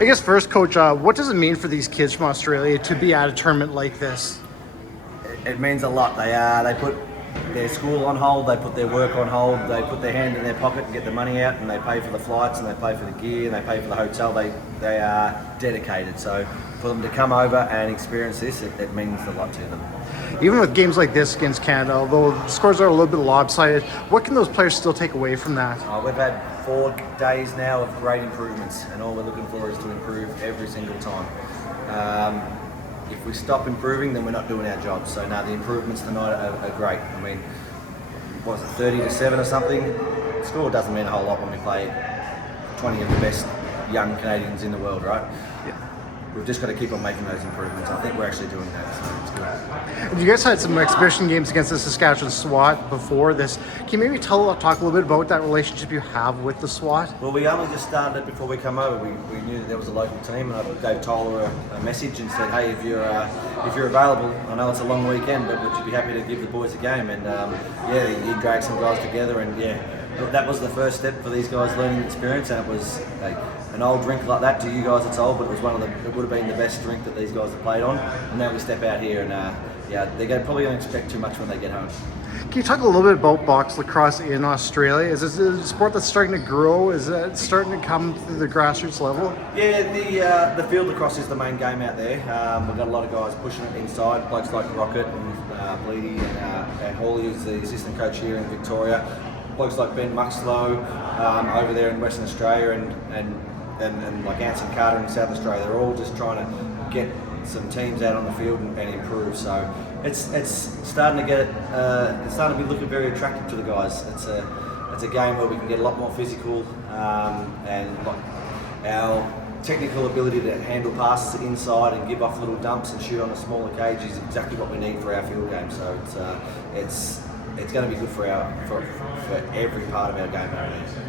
I guess first, Coach, what does it mean for these kids from Australia to be at a tournament like this? It means a lot. They put their school on hold, they put their work on hold, they put their hand in their pocket and get the money out, and they pay for the flights and they pay for the gear and they pay for the hotel. They are dedicated. So for them to come over and experience this, it means a lot to them. Even with games like this against Canada, although the scores are a little bit lopsided, what can those players still take away from that? We've had 4 days now of great improvements, and all we're looking for is to improve every single time. If we stop improving, then we're not doing our job. So now the improvements tonight are great. I mean, was it 30-7 or something? The score doesn't mean a whole lot when we play 20 of the best young Canadians in the world, right? Yeah. We've just got to keep on making those improvements. I think we're actually doing that, so it's good. You guys had some exhibition games against the Saskatchewan SWAT before this. Can you maybe talk a little bit about that relationship you have with the SWAT? Well, we only just started it before we come over. We knew that there was a local team, and I gave Tyler a message and said, hey, if you're available, I know it's a long weekend, but would you be happy to give the boys a game? And he dragged some guys together, and that was the first step for these guys learning experience. And it was like an old drink like that. To you guys it's old, but it was it would have been the best drink that these guys have played on. And now we step out here, and they're probably going to expect too much when they get home. Can you talk a little bit about box lacrosse in Australia? Is this a sport that's starting to grow? Is it starting to come to the grassroots level? Yeah, the field lacrosse is the main game out there. We've got a lot of guys pushing it inside, blokes like Rocket and Bleedy and Hawley, who's the assistant coach here in Victoria. Blokes like Ben Muxlow over there in Western Australia and like Anson Carter in South Australia. They're all just trying to get some teams out on the field and improve. So it's starting to get it's starting to be looking very attractive to the guys. It's a game where we can get a lot more physical and our technical ability to handle passes inside and give off little dumps and shoot on a smaller cage is exactly what we need for our field game. So it's going to be good for every part of our game over there.